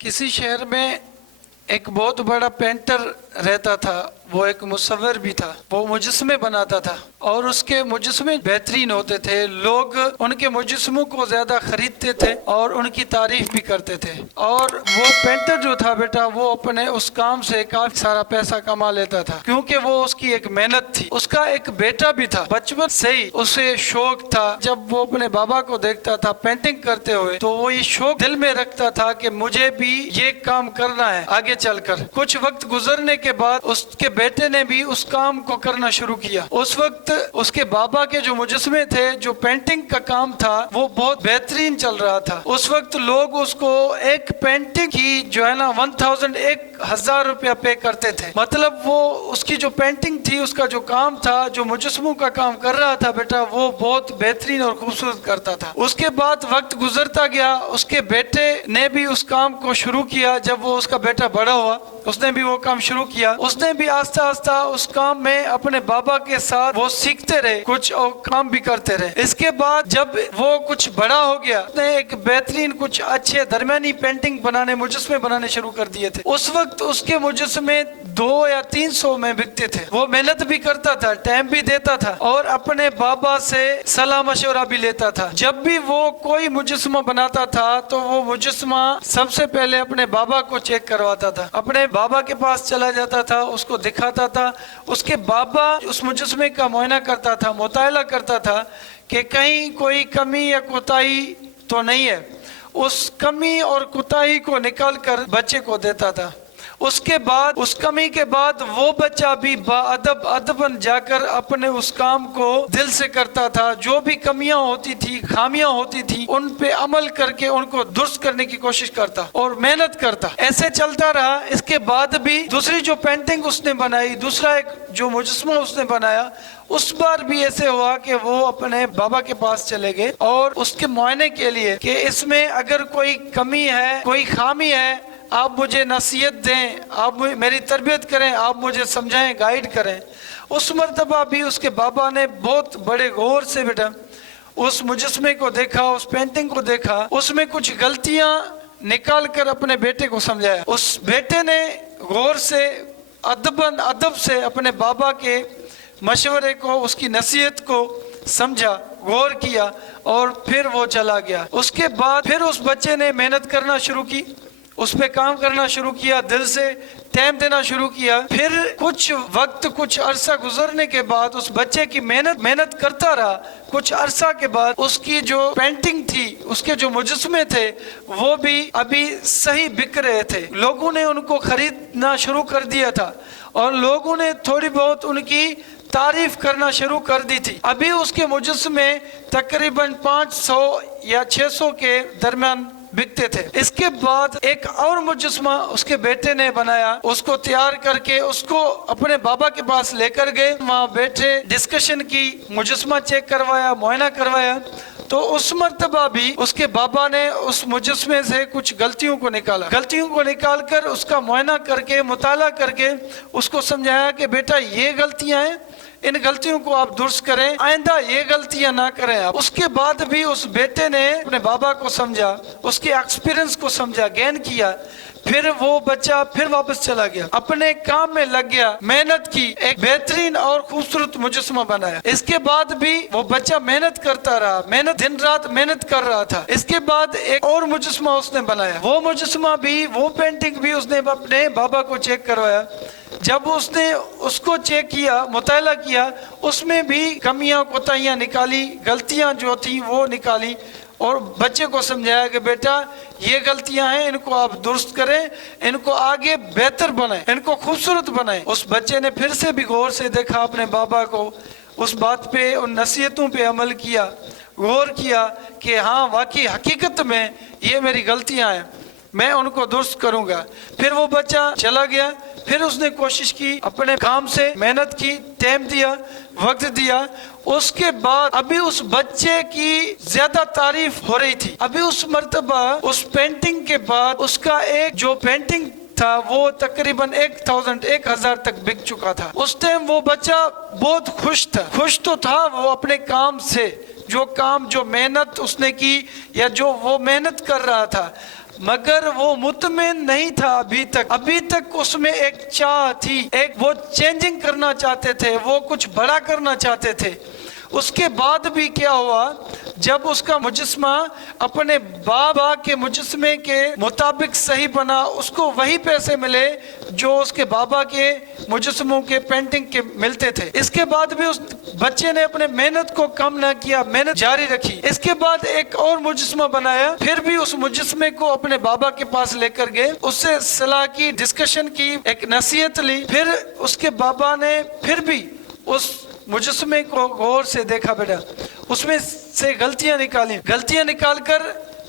किसी शहर में एक बहुत बड़ा पेंटर रहता था। वो एक मुसव्विर भी था। वो मुजस्मे बनाता था और उसके मुजस्मे बेहतरीन होते थे। लोग उनके मुजस्मों को ज़्यादा खरीदते थे और उनकी तारीफ भी करते थे। और वो पेंटर जो था बेटा, वो अपने उस काम से काफ़ी सारा पैसा कमा लेता था, क्योंकि वो उसकी एक मेहनत थी। उसका एक बेटा भी था। बचपन से ही उसे शौक था। जब वो अपने बाबा को देखता था पेंटिंग करते हुए, तो वो ये शौक दिल में रखता था कि मुझे भी ये काम करना है आगे चलकर। कुछ वक्त गुजरने के बाद उसके बेटे ने भी उस काम को करना शुरू किया। उस वक्त उसके बाबा के जो मुजस्मे थे, जो पेंटिंग का काम था, वो बहुत बेहतरीन चल रहा था। उस वक्त लोग उसको एक पेंटिंग की जो है ना 1000 रुपया पे करते थे। मतलब वो उसकी जो पेंटिंग थी, उसका जो काम था, जो मुजस्मों का काम कर रहा था बेटा, वो बहुत बेहतरीन और खूबसूरत करता था। उसके बाद वक्त गुजरता गया। उसके बेटे ने भी उस काम को शुरू किया। जब वो उसका बेटा बड़ा हुआ, उसने भी वो काम शुरू किया। उसने भी आस्ता आस्ता उस काम में अपने बाबा के साथ वो सीखते रहे, कुछ और काम भी करते रहे। इसके बाद जब वो कुछ बड़ा हो गया, उसने एक बेहतरीन कुछ अच्छे दरमियानी पेंटिंग बनाने, मुजस्मे बनाने शुरू कर दिए थे। उस वक्त उसके मुजस्मे 200 या 300 में बिकते थे। वो मेहनत भी करता था, टाइम भी देता था और अपने बाबा से सलाह मशवरा भी लेता था। जब भी वो कोई मुजस्मा बनाता था तो वो मुजस्मा सबसे पहले अपने बाबा को चेक करवाता था। अपने बाबा के पास चला जाता था, उसको दिखाता था। उसके बाबा उस मुजस्मे का मुआयना करता था, मुताला करता था कि कहीं कोई कमी या कोताही तो नहीं है। उस कमी और कोताही को निकाल कर बच्चे को देता था। उसके बाद उस कमी के बाद वो बच्चा भी अदबन जाकर अपने उस काम को दिल से करता था। जो भी कमियां होती थी, खामियां होती थी, उन पे अमल करके उनको दुरुस्त करने की कोशिश करता और मेहनत करता। ऐसे चलता रहा। इसके बाद भी दूसरी जो पेंटिंग उसने बनाई, दूसरा एक जो मुजस्मा उसने बनाया, उस बार भी ऐसे हुआ कि वो अपने बाबा के पास चले गए और उसके मुआयने के लिए कि इसमें अगर कोई कमी है, कोई खामी है, आप मुझे नसीहत दें, आप मेरी तरबियत करें, आप मुझे समझाएं, गाइड करें। उस मर्तबा भी उसके बाबा ने बहुत बड़े गौर से बेटा उस मुजस्मे को देखा, उस पेंटिंग को देखा, उसमें कुछ गलतियां निकाल कर अपने बेटे को समझाया। उस बेटे ने गौर से अदब से अपने बाबा के मशवरे को, उसकी नसीहत को समझा, गौर किया और फिर वो चला गया। उसके बाद फिर उस बच्चे ने मेहनत करना शुरू की, उस पे काम करना शुरू किया, दिल से टाइम देना शुरू किया। फिर कुछ वक्त, कुछ अरसा गुजरने के बाद उस बच्चे की मेहनत करता रहा। कुछ अरसा के बाद उसकी जो पेंटिंग थी, उसके जो मुजस्मे थे, वो भी अभी सही बिक रहे थे। लोगों ने उनको खरीदना शुरू कर दिया था और लोगों ने थोड़ी बहुत उनकी तारीफ करना शुरू कर दी थी। अभी उसके मुजस्मे तकरीबन 500 या 600 के दरमियान बिकते थे। इसके बाद एक और मुजस्मा उसके बेटे ने बनाया। उसको तैयार करके उसको अपने बाबा के पास लेकर गए। वहाँ बैठे, डिस्कशन की, मुजस्मा चेक करवाया, मुआयना करवाया। तो उस मर्तबा भी उसके बाबा ने उस मुजस्मे से कुछ गलतियों को निकाला। गलतियों को निकाल कर उसका मुआयना करके, मुताला करके उसको समझाया कि बेटा ये गलतियां हैं, इन गलतियों को आप दुरुस्त करें, आइंदा ये गलतियां ना करें आप। उसके बाद भी उस बेटे ने अपने बाबा को समझा, उसके एक्सपीरियंस को समझा, गेन किया। फिर वो बच्चा फिर वापस चला गया, अपने काम में लग गया, मेहनत की, एक बेहतरीन और खूबसूरत मुजस्मा बनाया। इसके बाद भी वो बच्चा मेहनत करता रहा, दिन रात मेहनत कर रहा था। इसके बाद एक और मुजस्मा उसने बनाया। वो मुजस्मा भी, वो पेंटिंग भी उसने अपने बाबा को चेक करवाया। जब उसने उसको चेक किया, मुताला किया, उसमें भी कमियां, कोताहियां निकाली, गलतियां जो थी वो निकाली और बच्चे को समझाया कि बेटा ये गलतियां हैं, इनको आप दुरुस्त करें, इनको आगे बेहतर बनाएं, इनको खूबसूरत बनाएं। उस बच्चे ने फिर से भी गौर से देखा अपने बाबा को, उस बात पे, उन नसीहतों पे अमल किया, गौर किया कि हाँ वाकई हकीकत में ये मेरी गलतियां हैं, मैं उनको दुरुस्त करूंगा। फिर वो बच्चा चला गया। फिर उसने कोशिश की, अपने काम से मेहनत की, टाइम दिया, वक्त दिया। उसके बाद अभी उस बच्चे की ज्यादा तारीफ हो रही थी। अभी उस मर्तबा उस पेंटिंग के बाद उसका एक जो पेंटिंग था वो तकरीबन 1000 तक बिक चुका था। उस टाइम वो बच्चा बहुत खुश था। खुश तो था वो अपने काम से, जो मेहनत उसने की या जो वो मेहनत कर रहा था। मगर वो मुतमिन नहीं था अभी तक उसमें एक चाह थी, एक वो चेंजिंग करना चाहते थे, वो कुछ बड़ा करना चाहते थे। उसके बाद भी क्या हुआ, जब उसका मुजस्मा अपने बाबा के मुजस्मे के मुताबिक सही बना, उसको वही पैसे मिले जो उसके बाबा के मुजस्मों के पेंटिंग के मिलते थे। इसके बाद भी उस बच्चे ने अपने मेहनत को कम ना किया, मेहनत जारी रखी। इसके बाद एक और मुजस्मा बनाया, फिर भी उस मुजस्मे को अपने बाबा के पास लेकर गए, उससे सलाह की, डिस्कशन की, एक नसीहत ली। फिर उसके बाबा ने फिर भी उस मुजस्मे को गौर से देखा, बेटा उसमें से गलतियां निकाल कर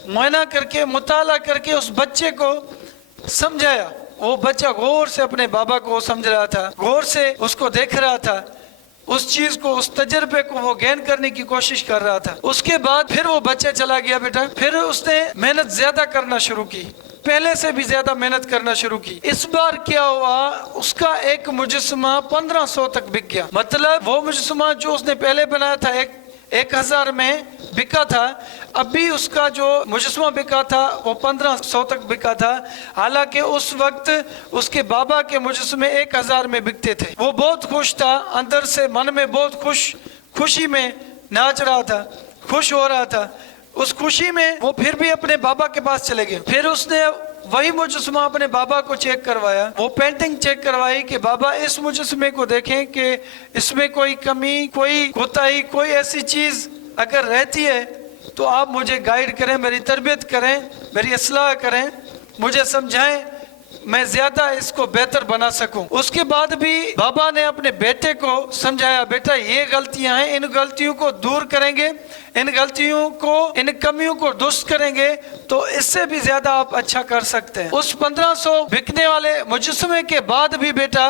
मुआयना करके, मुताला करके उस बच्चे को समझाया। वो बच्चा गौर से अपने बाबा को समझ रहा था, गौर से उसको देख रहा था, उस चीज को, उस तजर्बे को वो गेन करने की कोशिश कर रहा था। उसके बाद फिर वो बच्चा चला गया बेटा, फिर उसने मेहनत ज्यादा करना शुरू की, पहले से भी ज्यादा मेहनत करना शुरू की। इस बार क्या हुआ, उसका एक मुजस्मा 1500 तक बिक गया। मतलब वो मुजस्मा जो उसने पहले बनाया था 1000 में बिका था, अभी उसका जो मुजस्मा बिका था वो 1500 तक बिका था। हालांकि उस वक्त उसके बाबा के मुजस्मे 1000 में बिकते थे। वो बहुत खुश था, अंदर से मन में बहुत खुशी में नाच रहा था, खुश हो रहा था। उस खुशी में वो फिर भी अपने बाबा के पास चले गए। फिर उसने वही मुजस्मा अपने बाबा को चेक करवाया, वो पेंटिंग चेक करवाई कि बाबा इस मुजस्मे को देखें कि इसमें कोई कमी, कोई कोताही, कोई ऐसी चीज अगर रहती है तो आप मुझे गाइड करें, मेरी तरबियत करें, मेरी इस्लाह करें, मुझे समझाएं, मैं ज्यादा इसको बेहतर बना सकूं। उसके बाद भी बाबा ने अपने बेटे को समझाया, बेटा ये गलतियां हैं, इन गलतियों को दूर करेंगे, इन गलतियों को, इन कमियों को दुरुस्त करेंगे तो इससे भी ज्यादा आप अच्छा कर सकते हैं। उस 1500 बिकने वाले मुजस्मे के बाद भी बेटा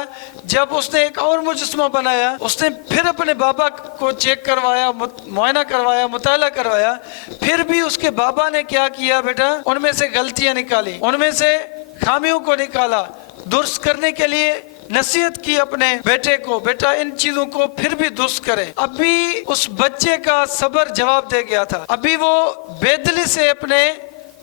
जब उसने एक और मुजस्मा बनाया, उसने फिर अपने बाबा को चेक करवाया, मुआयना करवाया, मुताला करवाया। फिर भी उसके बाबा ने क्या किया बेटा, उनमें से गलतियां निकाली, उनमें से खामियों को निकाला, दुरुस्त करने के लिए नसीहत की अपने बेटे को, बेटा इन चीजों को फिर भी दुरुस्त करें। अभी उस बच्चे का सब्र जवाब दे गया था, अभी वो बेदली से अपने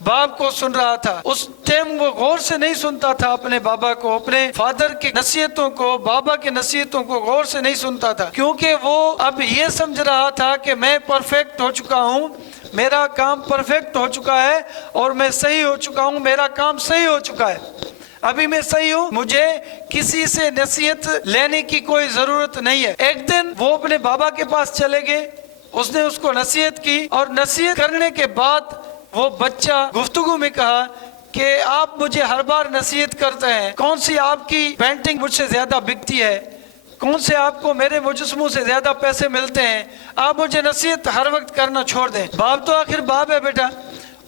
बाप को सुन रहा था। उस टाइम वो गौर से नहीं सुनता था अपने बाबा को, अपने फादर की नसीहतों को, बाबा की नसीहतों को गौर से नहीं सुनता था, क्योंकि वो अब ये समझ रहा था कि मैं परफेक्ट हो चुका हूँ, मेरा काम परफेक्ट हो चुका है और मैं सही हो चुका हूँ, मेरा काम सही हो चुका है, अभी मैं सही हूँ, मुझे किसी से नसीहत लेने की कोई जरूरत नहीं है। एक दिन वो अपने बाबा के पास चले गए, उसने उसको नसीहत की और नसीहत करने के बाद वो बच्चा गुफ्तगू में कहा कि आप मुझे हर बार नसीहत करते हैं, कौन सी आपकी पेंटिंग मुझसे ज्यादा बिकती है, कौन से आपको मेरे मुजस्मों से ज्यादा पैसे मिलते हैं, आप मुझे नसीहत हर वक्त करना छोड़ दें। बाप तो आखिर बाप है बेटा।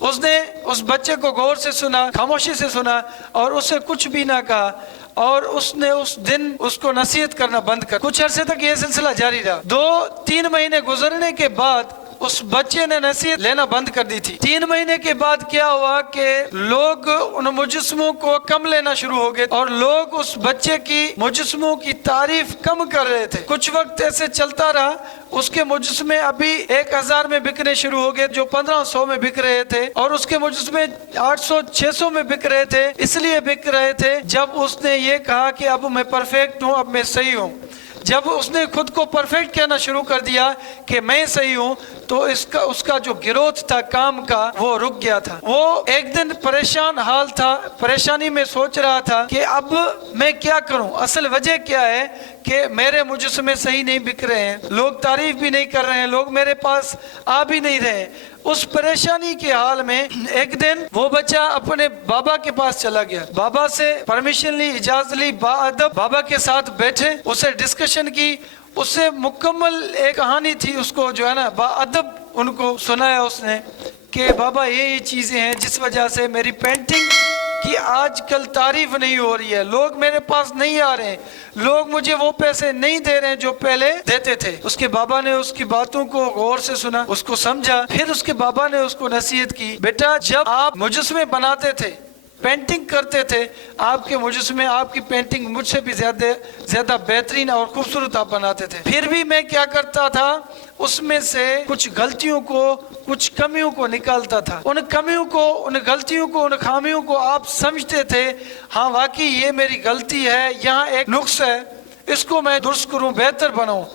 उसने उस बच्चे को गौर से सुना, खामोशी से सुना और उससे कुछ भी ना कहा और उसने उस दिन उसको नसीहत करना बंद कर। कुछ अरसे तक ये सिलसिला जारी रहा। 2-3 महीने गुजरने के बाद उस बच्चे ने नसीहत लेना बंद कर दी थी। 3 महीने के बाद क्या हुआ कि लोग उन मुजस्मों को कम लेना शुरू हो गए और लोग उस बच्चे की मुजस्मों की तारीफ कम कर रहे थे। कुछ वक्त ऐसे चलता रहा, उसके मुजस्मे अभी 1000 में बिकने शुरू हो गए जो 1500 में बिक रहे थे, और उसके मुजस्मे 800-600 में बिक रहे थे। इसलिए बिक रहे थे जब उसने ये कहा कि अब मैं परफेक्ट हूँ, अब मैं सही हूँ। जब उसने खुद को परफेक्ट कहना शुरू कर दिया कि मैं सही हूं, तो उसका जो ग्रोथ था काम का वो रुक गया था। वो एक दिन परेशान हाल था, परेशानी में सोच रहा था कि अब मैं क्या करूं, असल वजह क्या है कि मेरे मुजस्मे सही नहीं बिक रहे हैं, लोग तारीफ भी नहीं कर रहे हैं, लोग मेरे पास आ भी नहीं रहे। उस परेशानी के हाल में एक दिन वो बच्चा अपने बाबा के पास चला गया, बाबा से परमिशन ली, इजाजत ली, बाअदब बाबा के साथ बैठे, उससे डिस्कशन की, उससे मुकम्मल एक कहानी थी, उसको जो है ना बाअदब उनको सुनाया उसने कि बाबा ये चीजें हैं जिस वजह से मेरी पेंटिंग की आजकल तारीफ नहीं हो रही है, लोग मेरे पास नहीं आ रहे हैं, लोग मुझे वो पैसे नहीं दे रहे हैं जो पहले देते थे। उसके बाबा ने उसकी बातों को गौर से सुना, उसको समझा। फिर उसके बाबा ने उसको नसीहत की, बेटा जब आप मुजस्मे बनाते थे पेंटिंग करते थे, आपके मुजस्मे, आपकी पेंटिंग मुझसे भी ज़्यादा बेहतरीन और खूबसूरत आप बनाते थे। फिर भी मैं क्या करता था, उसमें से कुछ गलतियों को, कुछ कमियों को निकालता था। उन कमियों को, उन गलतियों को, उन खामियों को आप समझते थे, हाँ वाकई ये मेरी गलती है, यहाँ एक नुक्स है, इसको मैं दुरुस्त करूँ, बेहतर बनाऊँ।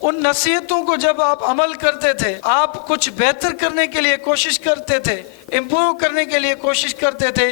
उन नसीहतों को जब आप अमल करते थे, आप कुछ बेहतर करने के लिए कोशिश करते थे, इम्प्रूव करने के लिए कोशिश करते थे,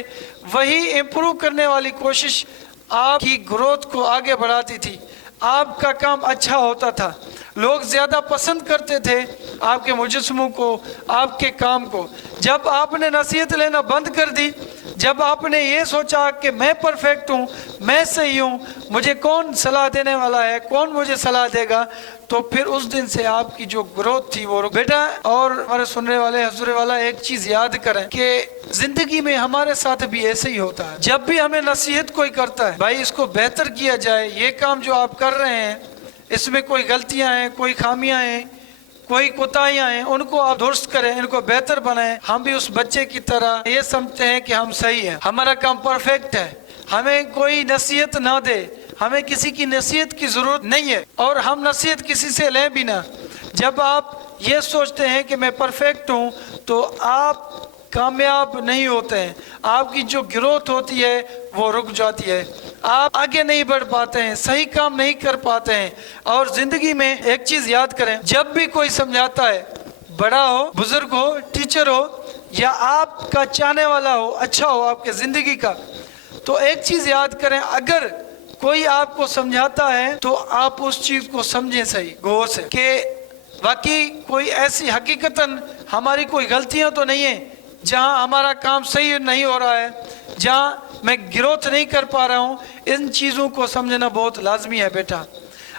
वही इम्प्रूव करने वाली कोशिश आपकी ग्रोथ को आगे बढ़ाती थी। आपका काम अच्छा होता था, लोग ज़्यादा पसंद करते थे आपके मुजस्समों को, आपके काम को। जब आपने नसीहत लेना बंद कर दी, जब आपने ये सोचा कि मैं परफेक्ट हूँ, मैं सही हूँ, मुझे कौन सलाह देने वाला है, कौन मुझे सलाह देगा, तो फिर उस दिन से आपकी जो ग्रोथ थी वो रुक। बेटा और हमारे सुनने वाले, हजूर वाला, एक चीज़ याद करें कि ज़िंदगी में हमारे साथ भी ऐसे ही होता है। जब भी हमें नसीहत कोई करता है, भाई इसको बेहतर किया जाए, ये काम जो आप कर रहे हैं इसमें कोई गलतियाँ हैं, कोई खामियाँ हैं, कोई कोताहियाँ हैं, उनको आप दुरुस्त करें, इनको बेहतर बनाएं। हम भी उस बच्चे की तरह ये समझते हैं कि हम सही हैं, हमारा काम परफेक्ट है, हमें कोई नसीहत ना दे, हमें किसी की नसीहत की ज़रूरत नहीं है, और हम नसीहत किसी से लें भी ना। जब आप ये सोचते हैं कि मैं परफेक्ट हूँ, तो आप कामयाब नहीं होते हैं, आपकी जो ग्रोथ होती है वो रुक जाती है, आप आगे नहीं बढ़ पाते हैं, सही काम नहीं कर पाते हैं। और ज़िंदगी में एक चीज़ याद करें, जब भी कोई समझाता है, बड़ा हो, बुजुर्ग हो, टीचर हो, या आपका चाहने वाला हो, अच्छा हो आपके ज़िंदगी का, तो एक चीज़ याद करें, अगर कोई आपको समझाता है तो आप उस चीज़ को समझें सही गौर से, कि वाकई कोई ऐसी हकीकतन हमारी कोई गलतियाँ तो नहीं है जहाँ हमारा काम सही नहीं हो रहा है, जहाँ मैं ग्रोथ नहीं कर पा रहा हूँ। इन चीज़ों को समझना बहुत लाजमी है बेटा।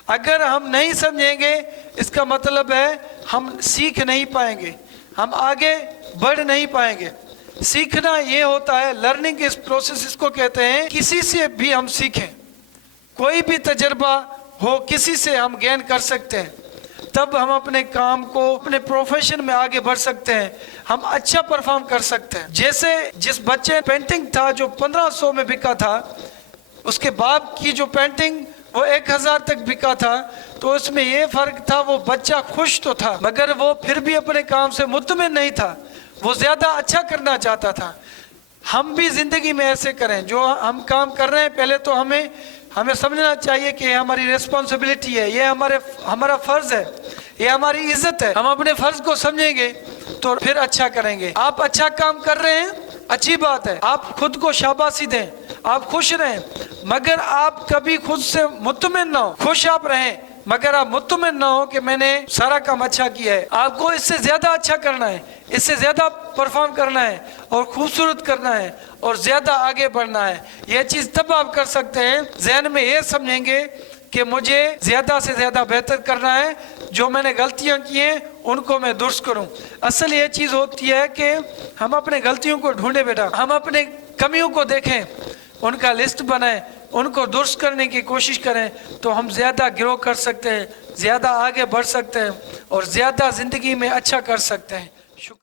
अगर हम नहीं समझेंगे, इसका मतलब है हम सीख नहीं पाएंगे, हम आगे बढ़ नहीं पाएंगे। सीखना ये होता है, लर्निंग इस प्रोसेस इसको कहते हैं, किसी से भी हम सीखें, कोई भी तजर्बा हो, किसी से हम गेन कर सकते हैं, तब हम अपने काम को, अपने प्रोफेशन में आगे बढ़ सकते हैं, हम अच्छा परफॉर्म कर सकते हैं। जैसे जिस बच्चे पेंटिंग था जो 1500 में बिका था, उसके बाप की जो पेंटिंग वो 1000 तक बिका था, तो उसमें ये फर्क था, वो बच्चा खुश तो था मगर वो फिर भी अपने काम से मुतमिन नहीं था, वो ज़्यादा अच्छा करना चाहता था। हम भी ज़िंदगी में ऐसे करें, जो हम काम कर रहे हैं पहले तो हमें समझना चाहिए कि हमारी रिस्पॉन्सिबिलिटी है, ये हमारा फ़र्ज़ है, ये हमारी इज़्ज़त है। हम अपने फ़र्ज़ को समझेंगे तो फिर अच्छा करेंगे। आप अच्छा काम कर रहे हैं, अच्छी बात है, आप खुद को शाबाशी दें, आप खुश रहें, मगर आप कभी खुद से मुतमिन ना हो। खुश आप रहें मगर आप मुतमिन ना हो कि मैंने सारा काम अच्छा किया है। आपको इससे ज़्यादा अच्छा करना है, इससे ज़्यादा परफॉर्म करना है और खूबसूरत करना है और ज़्यादा आगे बढ़ना है। यह चीज़ तब आप कर सकते हैं, जहन में ये समझेंगे कि मुझे ज़्यादा से ज़्यादा बेहतर करना है, जो मैंने गलतियाँ की हैं उनको मैं दुरुस्त करूँ। असल ये चीज़ होती है कि हम अपने गलतियों को ढूंढें बेटा, हम अपने कमियों को देखें, उनका लिस्ट बनाएं, उनको दुरुस्त करने की कोशिश करें, तो हम ज़्यादा ग्रो कर सकते हैं, ज़्यादा आगे बढ़ सकते हैं और ज़्यादा ज़िंदगी में अच्छा कर सकते हैं।